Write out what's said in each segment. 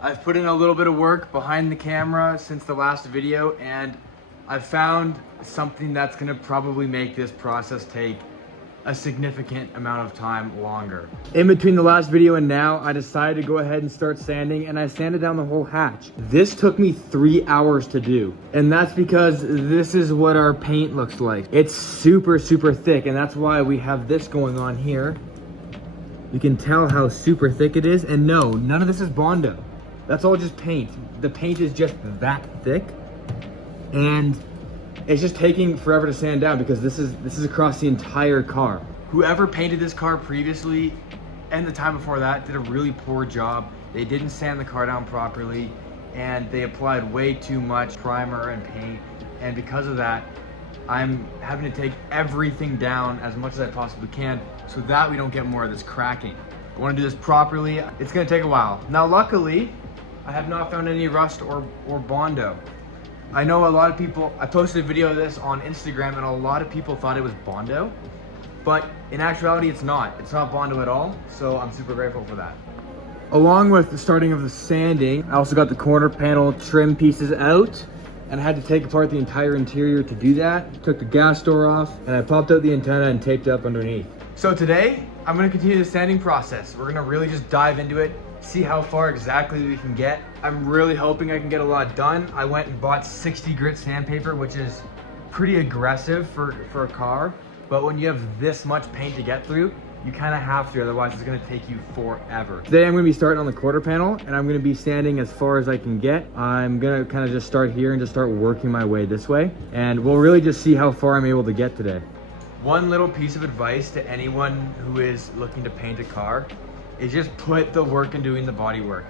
I've put in a little bit of work behind the camera since the last video, and I've found something that's gonna probably make this process take a significant amount of time longer. In between the last video and now, I decided to go ahead and start sanding, and I sanded down the whole hatch. This took me 3 hours to do, and that's because this is what our paint looks like. It's super, super thick, and that's why we have this going on here. You can tell how super thick it is, and no, none of this is Bondo. That's all just paint. The paint is just that thick, and it's just taking forever to sand down because this is across the entire car. Whoever painted this car previously and the time before that did a really poor job. They didn't sand the car down properly, and they applied way too much primer and paint, and because of that, I'm having to take everything down as much as I possibly can so that we don't get more of this cracking. I want to do this properly. It's going to take a while. Now, luckily, I have not found any rust or Bondo. I know a lot of people, I posted a video of this on Instagram, and a lot of people thought it was Bondo, but in actuality, it's not. It's not Bondo at all, so I'm super grateful for that. Along with the starting of the sanding, I also got the corner panel trim pieces out, and I had to take apart the entire interior to do that. Took the gas door off, and I popped out the antenna and taped it up underneath. So today, I'm gonna continue the sanding process. We're gonna really just dive into it, see how far exactly we can get. I'm really hoping I can get a lot done. I went and bought 60 grit sandpaper, which is pretty aggressive for a car, but when you have this much paint to get through, you kind of have to, otherwise it's gonna take you forever. Today I'm gonna be starting on the quarter panel, and I'm gonna be sanding as far as I can get. I'm gonna kind of just start here and just start working my way this way, and we'll really just see how far I'm able to get today. One little piece of advice to anyone who is looking to paint a car is just put the work in doing the body work.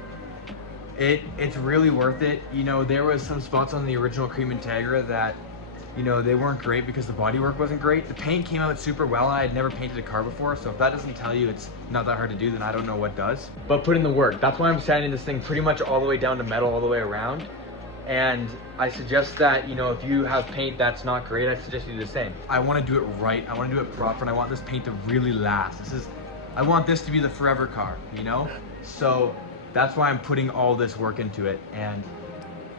It's really worth it. You know, there was some spots on the original Cream INTEGRA that, you know, they weren't great because the body work wasn't great. The paint came out super well, and I had never painted a car before, so if that doesn't tell you it's not that hard to do, then I don't know what does. But put in the work. That's why I'm sanding this thing pretty much all the way down to metal all the way around. And I suggest that, you know, if you have paint that's not great, I suggest you do the same. I want to do it right. I want to do it proper, and I want this paint to really last. I want this to be the forever car, you know? So that's why I'm putting all this work into it, and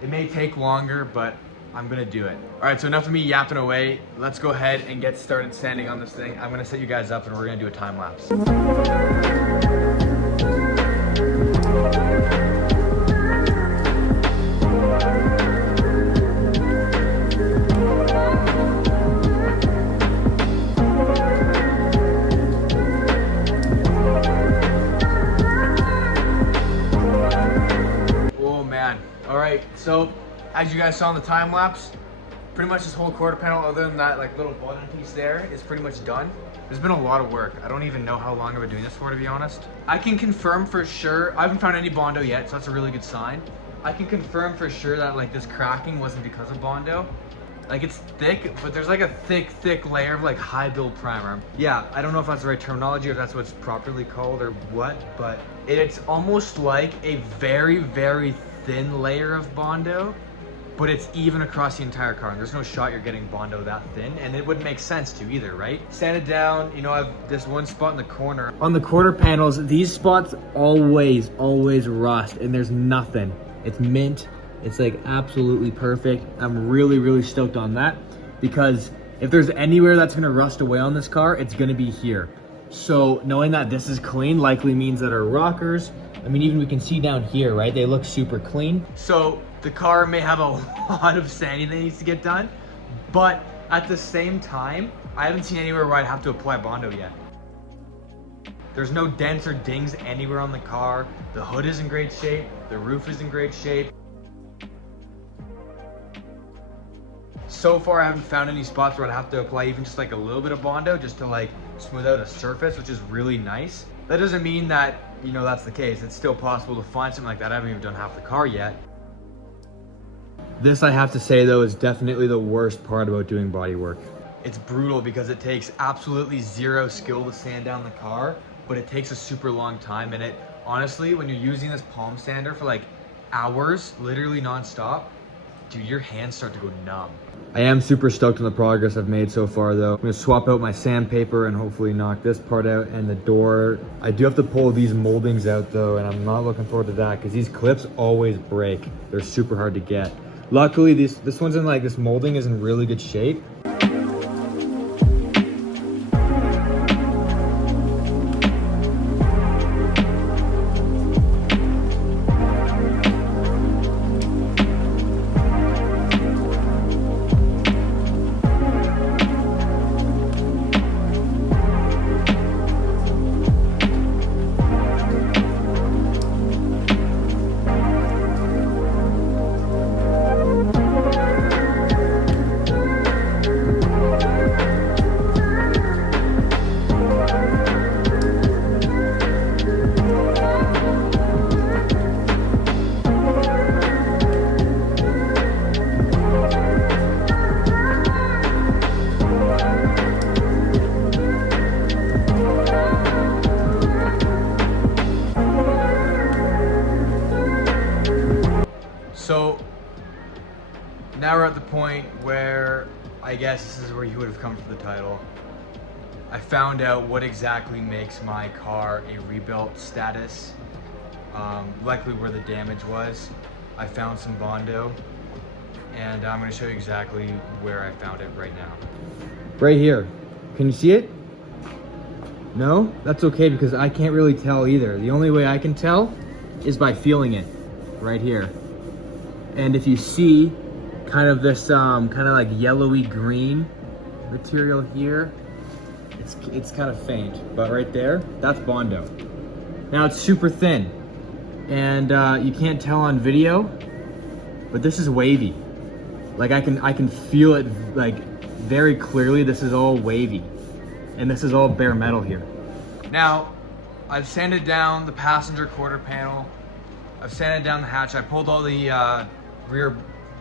it may take longer, but I'm gonna do it. All right, so enough of me yapping away. Let's go ahead and get started sanding on this thing. I'm gonna set you guys up, and we're gonna do a time lapse. So, as you guys saw in the time lapse, pretty much this whole quarter panel, other than that like little button piece there, is pretty much done. There's been a lot of work. I don't even know how long I've been doing this for, to be honest. I can confirm for sure, I haven't found any Bondo yet, so that's a really good sign. I can confirm for sure that like this cracking wasn't because of Bondo. Like, it's thick, but there's like a thick layer of like high build primer. Yeah, I don't know if that's the right terminology or if that's what's properly called or what, but it's almost like a very thin layer of Bondo, but it's even across the entire car, and there's no shot you're getting Bondo that thin, and it wouldn't make sense to either, right? Sand it down. You know, I have this one spot in the corner. On the quarter panels, these spots always rust, and there's nothing. It's mint. It's like absolutely perfect. I'm really stoked on that, because if there's anywhere that's gonna rust away on this car, it's gonna be here. So knowing that this is clean likely means that our rockers, I mean, even we can see down here, right? They look super clean. So the car may have a lot of sanding that needs to get done, but at the same time, I haven't seen anywhere where I'd have to apply Bondo yet. There's no dents or dings anywhere on the car. The hood is in great shape. The roof is in great shape. So far, I haven't found any spots where I'd have to apply even just like a little bit of Bondo just to like smooth out a surface, which is really nice. That doesn't mean that, you know, that's the case. It's still possible to find something like that. I haven't even done half the car yet. This, I have to say though, is definitely the worst part about doing body work. It's brutal because it takes absolutely zero skill to sand down the car, but it takes a super long time. And it, honestly, when you're using this palm sander for like hours, literally nonstop, dude, your hands start to go numb. I am super stoked on the progress I've made so far though. I'm gonna swap out my sandpaper and hopefully knock this part out and the door. I do have to pull these moldings out though, and I'm not looking forward to that because these clips always break. They're super hard to get. Luckily, this one's in like, this molding is in really good shape. So now we're at the point where I guess this is where you would have come for the title. I found out what exactly makes my car a rebuilt status, likely where the damage was. I found some Bondo, and I'm going to show you exactly where I found it right now. Right here. Can you see it? No? That's okay because I can't really tell either. The only way I can tell is by feeling it right here. And if you see kind of this kind of like yellowy green material here, it's kind of faint, but right there, that's Bondo. Now it's super thin, and you can't tell on video, but this is wavy. Like I can feel it like very clearly. This is all wavy, and this is all bare metal here. Now I've sanded down the passenger quarter panel. I've sanded down the hatch. I pulled all the rear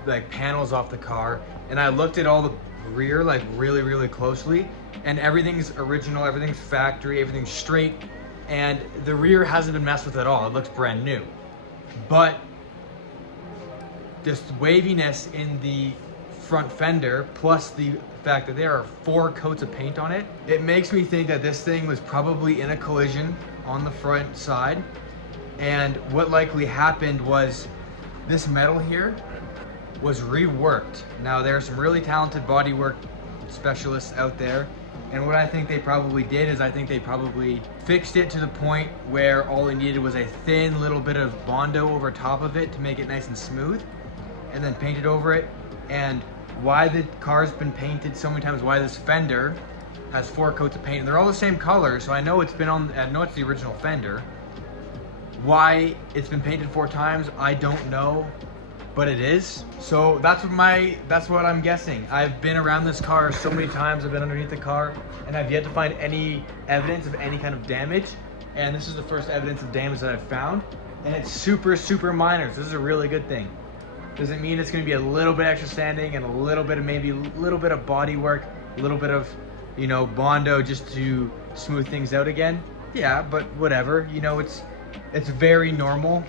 like panels off the car, and I looked at all the rear like really closely, and everything's original, everything's factory, everything's straight, and the rear hasn't been messed with at all. It looks brand new. But this waviness in the front fender, plus the fact that there are 4 coats of paint on it, it makes me think that this thing was probably in a collision on the front side. And what likely happened was this metal here was reworked. Now there's some really talented bodywork specialists out there, and what I think they probably did is I think they probably fixed it to the point where all it needed was a thin little bit of Bondo over top of it to make it nice and smooth, and then painted over it. And why the car's been painted so many times, why this fender has 4 coats of paint, and they're all the same color, so I know it's been on, I know it's the original fender. Why it's been painted 4 times, I don't know, but it is. So that's what I'm guessing. I've been around this car so many times, I've been underneath the car, and I've yet to find any evidence of any kind of damage. And this is the first evidence of damage that I've found, and it's super minor. So this is a really good thing. Does it mean it's gonna be a little bit extra sanding and a little bit of maybe a little bit of body work, a little bit of, you know, Bondo just to smooth things out again? Yeah, but whatever, you know, it's very normal,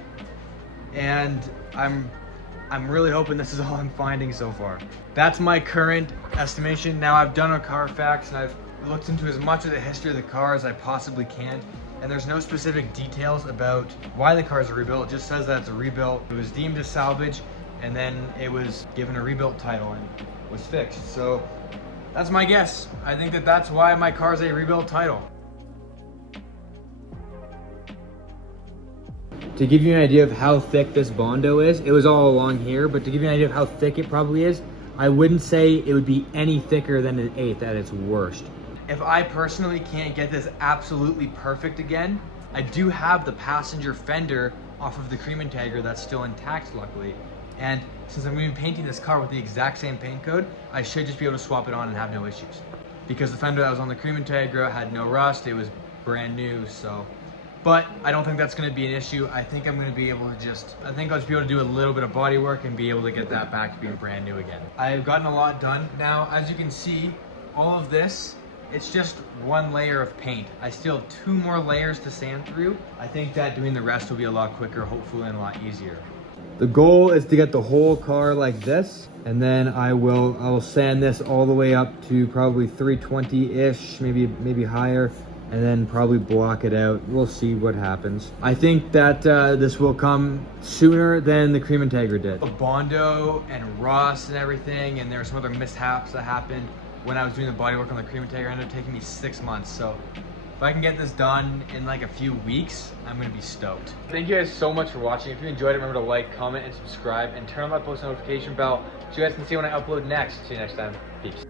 and I'm really hoping this is all I'm finding so far. That's my current estimation. Now I've done a Carfax and I've looked into as much of the history of the car as I possibly can, and there's no specific details about why the car is a rebuild. It just says that it's a rebuild. It was deemed a salvage, and then it was given a rebuilt title and was fixed. So that's my guess. I think that that's why my car is a rebuilt title. To give you an idea of how thick this Bondo is, it was all along here, but to give you an idea of how thick it probably is, I wouldn't say it would be any thicker than an 1/8 at its worst. If I personally can't get this absolutely perfect again, I do have the passenger fender off of the Cream INTEGRA that's still intact, luckily. And since I'm going to be painting this car with the exact same paint code, I should just be able to swap it on and have no issues. Because the fender that was on the Cream INTEGRA had no rust, it was brand new, so. But I don't think that's going to be an issue. I think I'm going to be able to I think I'll just be able to do a little bit of body work and be able to get that back to being brand new again. I've gotten a lot done. Now, as you can see, all of this, it's just 1 layer of paint. I still have 2 more layers to sand through. I think that doing the rest will be a lot quicker, hopefully, and a lot easier. The goal is to get the whole car like this, and then I will sand this all the way up to probably 320-ish, maybe higher, and then probably block it out. We'll see what happens. I think that this will come sooner than the Cream Integra did. Bondo and rust and everything, and there were some other mishaps that happened when I was doing the bodywork on the Cream Integra. It ended up taking me 6 months, so if I can get this done in like a few weeks, I'm gonna be stoked. Thank you guys so much for watching. If you enjoyed it, remember to like, comment, and subscribe, and turn on that post notification bell so you guys can see when I upload next. See you next time. Peace.